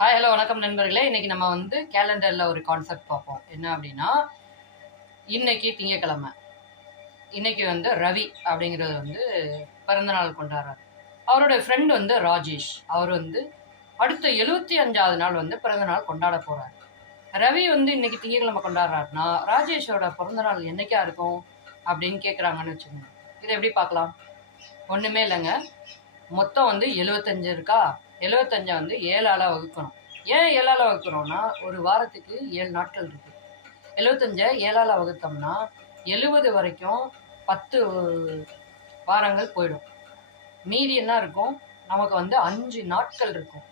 Hi hello வணக்கம் நண்பர்களே. இன்னைக்கு நம்ம கேலண்டரில் ஒரு கான்செப்ட் பார்ப்போம். என்ன அப்படின்னா, இன்னைக்கு திங்கக்கிழமை. இன்னைக்கு ரவி அப்படிங்கிறது பிறந்தநாள் கொண்டாடுறாரு. அவரோட ஃப்ரெண்ட் ராஜேஷ். அவர் அடுத்த 75வது நாள் பிறந்தநாள் கொண்டாட போகிறார். ரவி இன்னைக்கு திங்கக்கிழமை கொண்டாடுறாருன்னா, ராஜேஷோட பிறந்தநாள் என்னைக்கா இருக்கும் அப்படின்னு கேட்குறாங்கன்னு வச்சுக்கோங்க. இதை எப்படி பார்க்கலாம்? ஒன்றுமே இல்லைங்க. மொத்தம் 75 இருக்கா, 75 7ஆல் வகுக்கணும். ஏன் 7ஆல் வகுக்கிறோம்னா, ஒரு வாரத்துக்கு 7 நாட்கள் இருக்குது. 75 7ஆல் வகுத்தோம்னா 70 வரைக்கும் 10 வாரங்கள் போயிடும். மீதி என்ன இருக்கும்? நமக்கு 5 நாட்கள் இருக்கும்.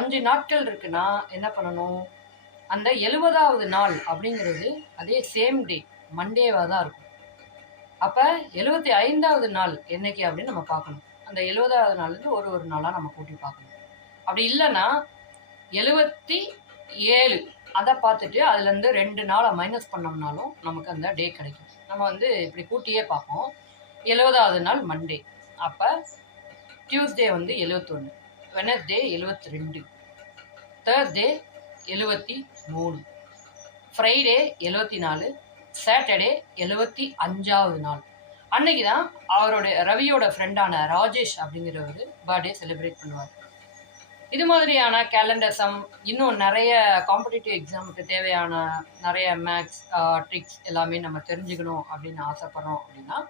5 நாட்கள் இருக்குன்னா என்ன பண்ணணும்? அந்த 70வது நாள் அப்படிங்கிறது அதே சேம் டே மண்டேவாக தான் இருக்கும். அப்போ 75வது நாள் என்னைக்கு அப்படின்னு நம்ம பார்க்கணும். அந்த 70வது நாள்லேருந்து ஒரு நாளாக நம்ம கூட்டி பார்க்கணும். அப்படி இல்லைன்னா 77 அதை பார்த்துட்டு அதுலேருந்து 2 நாளை மைனஸ் பண்ணோம்னாலும் நமக்கு அந்த டே கிடைக்கும். நம்ம இப்படி கூட்டியே பார்ப்போம். 70வது நாள் மண்டே, அப்போ Tuesday 71, Wednesday 72, Thursday 73, Friday 74, Saturday 75வது நாள். அன்னைக்கு தான் அவருடைய ரவியோட ஃப்ரெண்டான ராஜேஷ் அப்படிங்கிறவர் பர்த்டே செலிப்ரேட் பண்ணுவார். இது மாதிரியான கேலண்டர்ஸம் இன்னும் நிறைய காம்படிட்டிவ் எக்ஸாமுக்கு தேவையான நிறைய மேக்ஸ் ட்ரிக்ஸ் எல்லாமே நம்ம தெரிஞ்சுக்கணும் அப்படின்னு ஆசைப்படுறோம் அப்படின்னா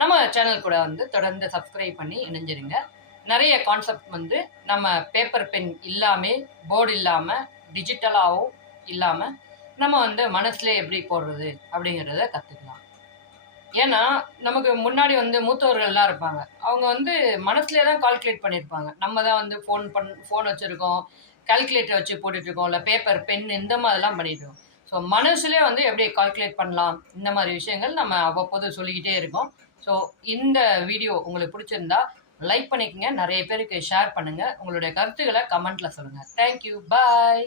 நம்ம சேனல் கூட தொடர்ந்து சப்ஸ்கிரைப் பண்ணி இணைஞ்சிருங்க. நிறைய கான்செப்ட் நம்ம பேப்பர் பென் இல்லாமல், போர்டு இல்லாமல், டிஜிட்டலாகவும் இல்லாமல் நம்ம மனசுல எப்படி போடுறது அப்படிங்கிறத கற்றுக்கலாம். ஏன்னா நமக்கு முன்னாடி மூத்தவர்கள்லாம் இருப்பாங்க. அவங்க மனசுலேயே தான் கால்குலேட் பண்ணியிருப்பாங்க. நம்ம தான் ஃபோன் வச்சுருக்கோம், கால்குலேட்டர் வச்சு போட்டுட்ருக்கோம், இல்லை பேப்பர் பென் இந்த மாதிரிலாம் பண்ணிட்டுருக்கோம். ஸோ மனசுலேயே எப்படி கால்குலேட் பண்ணலாம், இந்த மாதிரி விஷயங்கள் நம்ம அவ்வப்போது சொல்லிக்கிட்டே இருக்கோம். ஸோ இந்த வீடியோ உங்களுக்கு பிடிச்சிருந்தா லைக் பண்ணிக்கோங்க, நிறைய பேருக்கு ஷேர் பண்ணுங்கள், உங்களுடைய கருத்துக்களை கமெண்ட்டில் சொல்லுங்கள். தேங்க்யூ, பாய்.